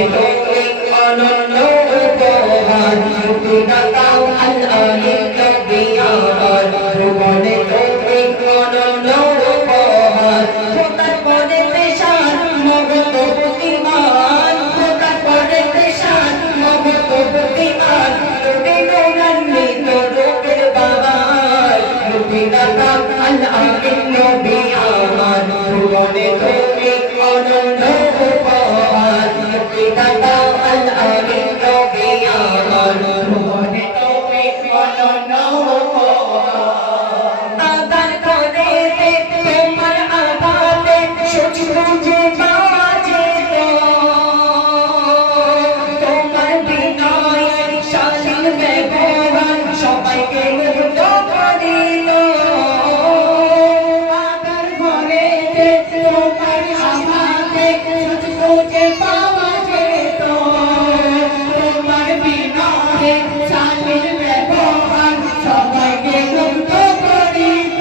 তুমি অনন্য উপহার মুক্তিদাতা আল আমিন নবী আমার ভুবনে তুমি অনন্য উপহার খোদার পরে পেশান মহৎ প্রতিমান খোদার পরে পেশান মহৎ প্রতিমান তুমি নূরান্বিত রূপের বাবার মুক্তিদাতা আল আমিন নবী আমার ভুবনে তুমি অনন্য উপহার মুক্তিদাতা আল আমিন নবী আমার ভুবনে তুমি অনন্য উপহার আদান করে তোমার আবাদে সূর্যে বাজে তোমার বিনয়ের শালীন ব্যবহার সবাইকে মুগ্ধ করিল আদান করে তোমার আবাদে সূর্যে বাজে তোমার বিনয়ের শালীন ব্যবহার সবাইকে মুগ্ধ করিল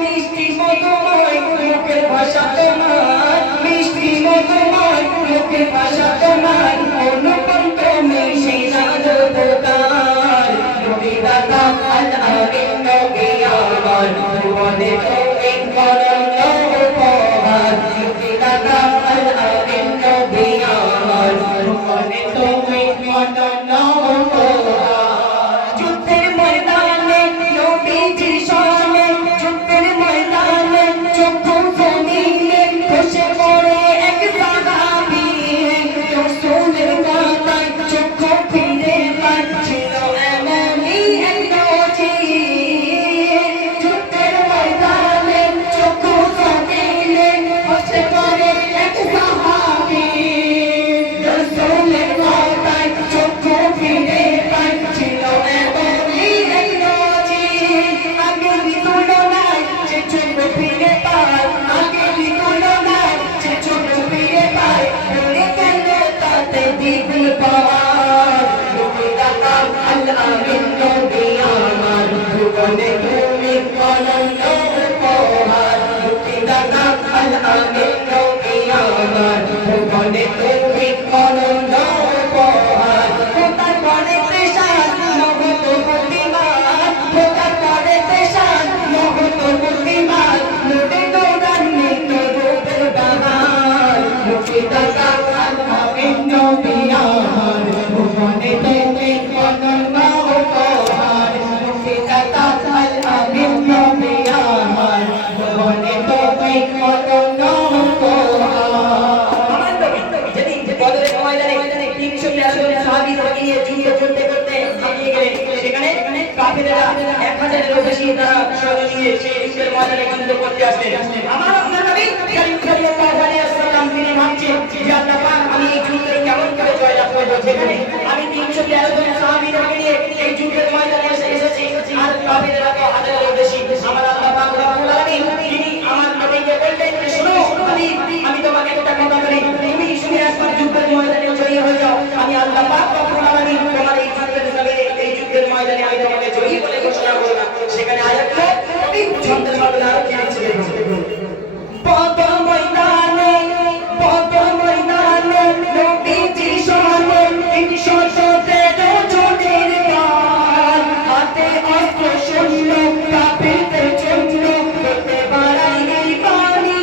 মিষ্টি মধুময় মুখের ভাষা তোমার মিষ্টি মধুময় মুখের ভাষা তোমার অনুপম তুমি সেই রাজদার মুক্তিদাতা আল আমিন নবী আমার ভুবনে তুমি অনন্য উপহার মুক্তিদাতা আল আমিন নবী আমার ভুবনে তুমি অনন্য উপহার যুদ্ধের ময়দানে নবীজির শানে যুদ্ধের ময়দানে চক্ষু জমিনে খসে পড়ে এক সাহাবী রাসূলের কথায় চক্ষু ফিরে পাচ্ছিল এমনই এক নজির যুদ্ধের ময়দানে চক্ষু জমিনে খসে পড়ে এক সাহাবী রাসূলের কথায় চক্ষু ফিরে পাচ্ছিল এমনই এক নজির আগের তুলনায় যে চক্ষু ফিরে পায় আগের তুলনায় যে চক্ষু ফিরে পায় মনে গেল তাতে দ্বিগুণ পাওয়ার মুক্তিদাতা আল আমিন নবী আমার ভুবনে তুমি অনন্য উপহার মুক্তিদাতা আল আমিন নবী আমার ভুবনে তুমি অনন্য উপহার খোদার পরে পেশান মহৎ প্রতিমান খোদার পরে পেশান মহৎ প্রতিমান নূরে নূরান্বিত রূপের বাহার মুক্তিদাতা আল আমিন নবী আমার ভুবনে তুমি অনন্য উপহার মুক্তিদাতা আল আমিন নবী আমার ভুবনে তুমি অনন্য উপহার যেদিন যে বদরের ময়দানে 311 জন সাহাবীদেরকে নিয়ে যুদ্ধ করতে করতে হারিয়ে গেলেন সেখানে কাফেররা 1000 এরও বেশি তারা সৈন্য নিয়ে সেই যুদ্ধের ময়দানে যুদ্ধ করতে আসলেন আমার আপনার নবী করিম সাল্লাল্লাহু আলাইহি ওয়াসাল্লাম তিনি ভাবছেন যে আল্লাহ পাক আমি এই যুদ্ধে কেমন করে জয়লাভ করব যেখানে আমি 311 জন সাহাবীদেরকে নিয়ে এই যুদ্ধের ময়দানে এসেছি আর কাফেররা তো 1000 এরও বেশি আমার আল্লাহ পাক রব্বুল আলামিন তিনি আমার নবীকে বললেন শোনো আমি তোমাকে একটা কথা বলি তুমি শুনে একবার যুদ্ধের ময়দানে জয়ী হয়ে যাও আমি আল্লাহ পাক রব্বুল আলামিন তোমার এই যুদ্ধের জমিনে এই যুদ্ধের ময়দানে আমি তোমাকে জয়ী বলে ঘোষণা করব সেখানে আয়াতটা খুবই ছন্দের মাধ্যমে আরো কি লিখছিলেন বদর ময়দানে নবীজির শানে 313 জনের গান হাতে অস্ত্র শূন্য কাফেরদের জন্য করতে বাড়াই এই বাণী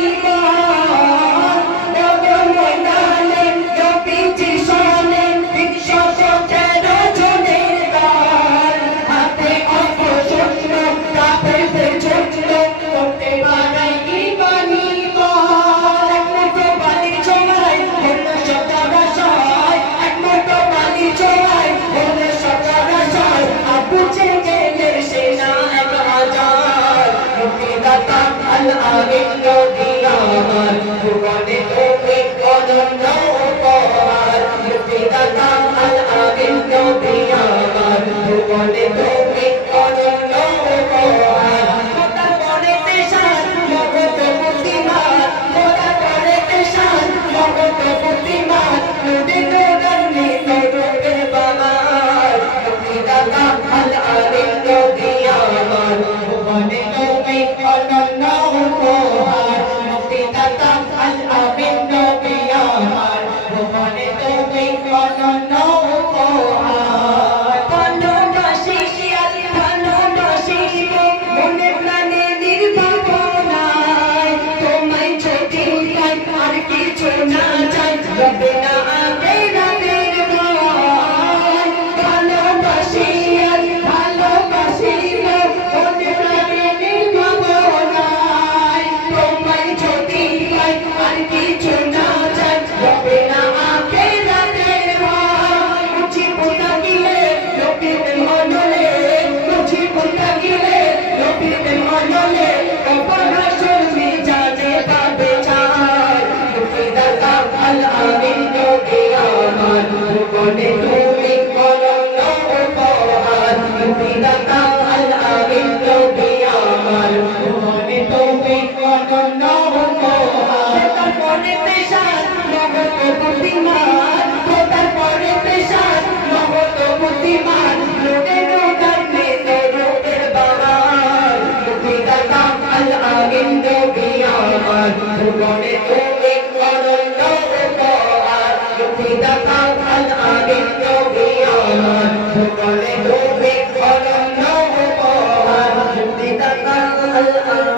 না চাই রবে না আখিরাতের ভয় ভালোবাসি আর ভালোবাসি গো মনে প্রাণে নির্ভাবনায় তোমায় যদি পাই আর কিছু না চাই রবে না আখিরাতের ভয় মুছি পোতা গিলে লোকেতে মনলে মুছি পোতা গিলে লোকেতে মনলে কবর হাসর মিজাজে পাবে চাই মুক্তিদাতা আল আমিন নবী আমার ভুবনে তুমি অনন্য উপহার মুক্তিদাতা আল আমিন নবী আমার ভুবনে তুমি অনন্য উপহার তার মনে পেশার মহৎ বুদ্ধিমান তার মনে পেশার মহৎ বুদ্ধিমান লোকের গানে তোর বাহার মুক্তিদাতা আল আমিন নবী আমার ভুবনে তুমি অনন্য উপহার মুক্তিদাতা আল আমিন নবী আমার ভুবনে তুমি অনন্য উপহার মুক্তিদাতা আল আমিন